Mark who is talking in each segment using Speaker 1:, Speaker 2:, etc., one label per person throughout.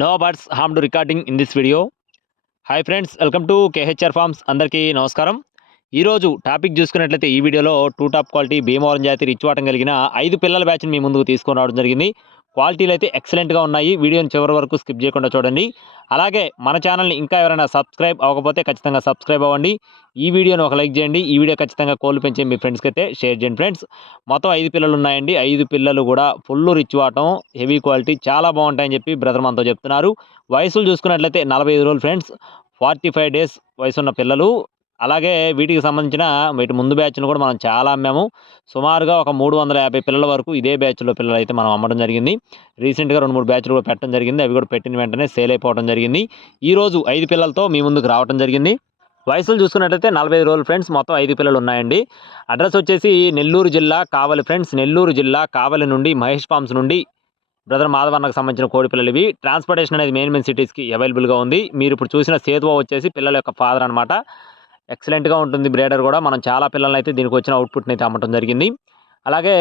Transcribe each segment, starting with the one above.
Speaker 1: No birds harm to recording in this video hi friends welcome to KHR farms అందరికీ నమస్కారం. ఈరోజు topic చూసుకున్నట్లయితే ఈ వీడియోలో టూ టాప్ క్వాలిటీ భీమవరం జాతి రిచ్ వాటం కలిగిన ఐదు పిల్లల బ్యాచ్ని మీ ముందుకు తీసుకుని రావడం జరిగింది. క్వాలిటీలు అయితే ఎక్సలెంట్గా ఉన్నాయి. వీడియోని చివరి వరకు స్కిప్ చేయకుండా చూడండి. అలాగే మన ఛానల్ని ఇంకా ఎవరైనా సబ్స్క్రైబ్ అవ్వకపోతే ఖచ్చితంగా సబ్స్క్రైబ్ అవ్వండి. ఈ వీడియోని ఒక లైక్ చేయండి. ఈ వీడియో ఖచ్చితంగా కోళ్ళు పెంచే మీ ఫ్రెండ్స్కి అయితే షేర్ చేయండి ఫ్రెండ్స్. మొత్తం ఐదు పిల్లలు ఉన్నాయండి. ఐదు పిల్లలు కూడా ఫుల్ రిచ్ వాటం హెవీ క్వాలిటీ చాలా బాగుంటాయని చెప్పి బ్రదర్ మనతో చెప్తున్నారు. వయసులు చూసుకున్నట్లయితే నలభై ఐదు రోజులు ఫ్రెండ్స్. ఫార్టీ ఫైవ్ డేస్ వయసున్న పిల్లలు అలాగే వీటికి సంబంధించిన వీటి ముందు బ్యాచ్ను కూడా మనం చాలా అమ్మాము. సుమారుగా ఒక మూడు వందల యాభై పిల్లల వరకు ఇదే బ్యాచ్లో పిల్లలు అయితే మనం అమ్మడం జరిగింది. రీసెంట్గా రెండు మూడు బ్యాచ్లు కూడా పెట్టడం జరిగింది. అవి కూడా పెట్టిన వెంటనే సేల్ అయిపోవడం జరిగింది. ఈరోజు ఐదు పిల్లలతో మీ ముందుకు రావడం జరిగింది. వయసులు చూసుకున్నట్లయితే నలభై ఐదు రోజులు ఫ్రెండ్స్ మొత్తం ఐదు పిల్లలు ఉన్నాయండి. అడ్రస్ వచ్చేసి నెల్లూరు జిల్లా కావలి ఫ్రెండ్స్ నెల్లూరు జిల్లా కావలి నుండి మహేష్ ఫామ్స్ నుండి బ్రదర్ మాధవన్నకు సంబంధించిన కోడి పిల్లలు ఇవి. ట్రాన్స్పోర్టేషన్ అనేది మెయిన్ మెయిన్ సిటీస్కి అవైలబుల్గా ఉంది. మీరు ఇప్పుడు చూసిన సేతువ వచ్చేసి పిల్లల యొక్క ఫాదర్ అనమాట ఎక్సలెంట్గా ఉంటుంది బ్రేడర్ కూడా. మనం చాలా పిల్లల్ని అయితే దీనికి వచ్చిన అవుట్పుట్ని అయితే అమ్మటం జరిగింది. అలాగే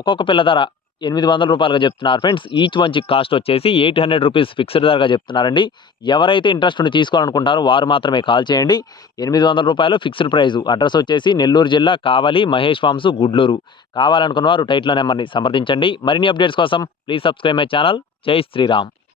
Speaker 1: ఒక్కొక్క పిల్ల ధర ఎనిమిది వందల రూపాయలుగా చెప్తున్నారు ఫ్రెండ్స్. ఈచ్ మంచి కాస్ట్ వచ్చేసి ఎయిట్ హండ్రెడ్ రూపీస్ ఫిక్స్డ్ ధరగా చెప్తున్నారండి. ఎవరైతే ఇంట్రెస్ట్ ఉండి తీసుకోవాలనుకుంటారో వారు మాత్రమే కాల్ చేయండి. ఎనిమిది వందల రూపాయలు ఫిక్స్డ్ ప్రైస్. అడ్రస్ వచ్చేసి నెల్లూరు జిల్లా కావలి మహేష్ ఫార్మ్స్ గుడ్లూరు. కావాలనుకున్న వారు టైట్లో నెంబర్ని సంప్రదించండి. మరిన్ని అప్డేట్స్ కోసం ప్లీజ్ సబ్స్క్రైబ్ మై ఛానల్. జై శ్రీరామ్.